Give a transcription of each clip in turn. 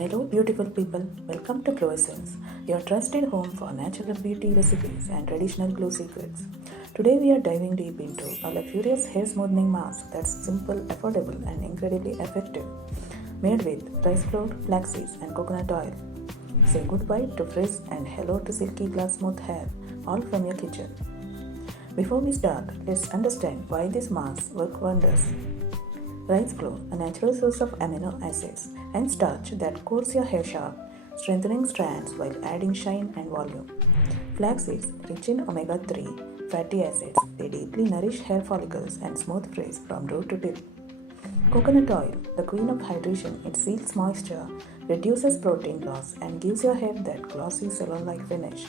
Hello beautiful people, welcome to Glow Essence, your trusted home for natural beauty recipes and traditional glow secrets. Today we are diving deep into a luxurious hair smoothing mask that's simple, affordable and incredibly effective. Made with rice flour, flax seeds and coconut oil. Say goodbye to frizz and hello to silky glass smooth hair, all from your kitchen. Before we start, let's understand why these masks work wonders. Rice flour, a natural source of amino acids and starch that coats your hair sharp, strengthening strands while adding shine and volume. Flax seeds, rich in omega-3 fatty acids, they deeply nourish hair follicles and smooth frizz from root to tip. Coconut oil, the queen of hydration, it seals moisture, reduces protein loss, and gives your hair that glossy salon-like finish.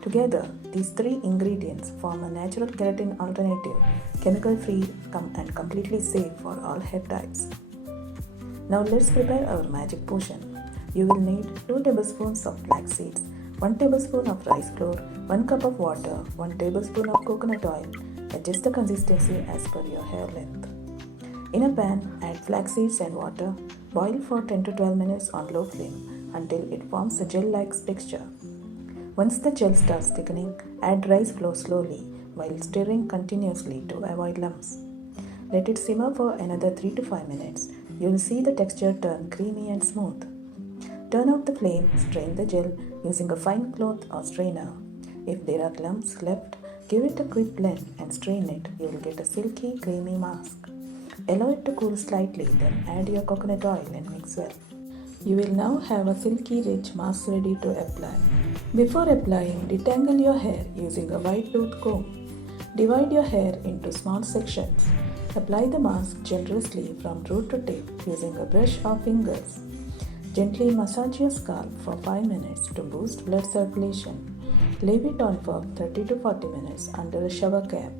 Together, these three ingredients form a natural keratin alternative, chemical-free and completely safe for all hair types. Now let's prepare our magic potion. You will need 2 tablespoons of flax seeds, 1 tablespoon of rice flour, 1 cup of water, 1 tablespoon of coconut oil. Adjust the consistency as per your hair length. In a pan, add flax seeds and water. Boil for 10 to 12 minutes on low flame until it forms a gel-like texture. Once the gel starts thickening, add rice flour slowly while stirring continuously to avoid lumps. Let it simmer for another 3 to 5 minutes. You will see the texture turn creamy and smooth. Turn off the flame, strain the gel using a fine cloth or strainer. If there are lumps left, give it a quick blend and strain it. You will get a silky, creamy mask. Allow it to cool slightly, then add your coconut oil and mix well. You will now have a silky rich mask ready to apply. Before applying, detangle your hair using a wide tooth comb. Divide your hair into small sections. Apply the mask generously from root to tip using a brush or fingers. Gently massage your scalp for 5 minutes to boost blood circulation. Leave it on for 30 to 40 minutes under a shower cap.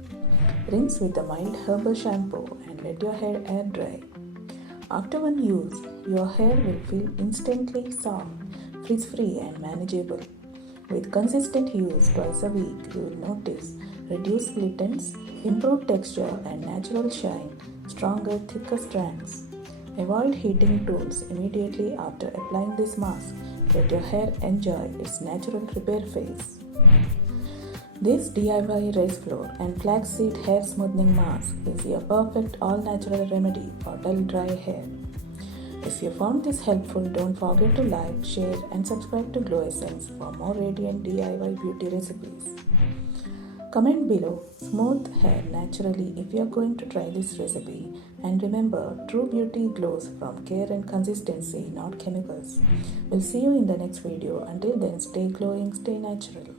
Rinse with a mild herbal shampoo and let your hair air dry. After one use, your hair will feel instantly soft, frizz-free and manageable. With consistent use twice a week, you will notice reduced split ends, improved texture and natural shine, stronger, thicker strands. Avoid heating tools immediately after applying this mask. Let your hair enjoy its natural repair phase. This DIY rice flour and flaxseed hair smoothing mask is your perfect all-natural remedy for dull dry hair. If you found this helpful, don't forget to like, share and subscribe to Glow Essence for more radiant DIY beauty recipes. Comment below, smooth hair naturally if you are going to try this recipe. And remember, true beauty glows from care and consistency, not chemicals. We'll see you in the next video. Until then, stay glowing, stay natural.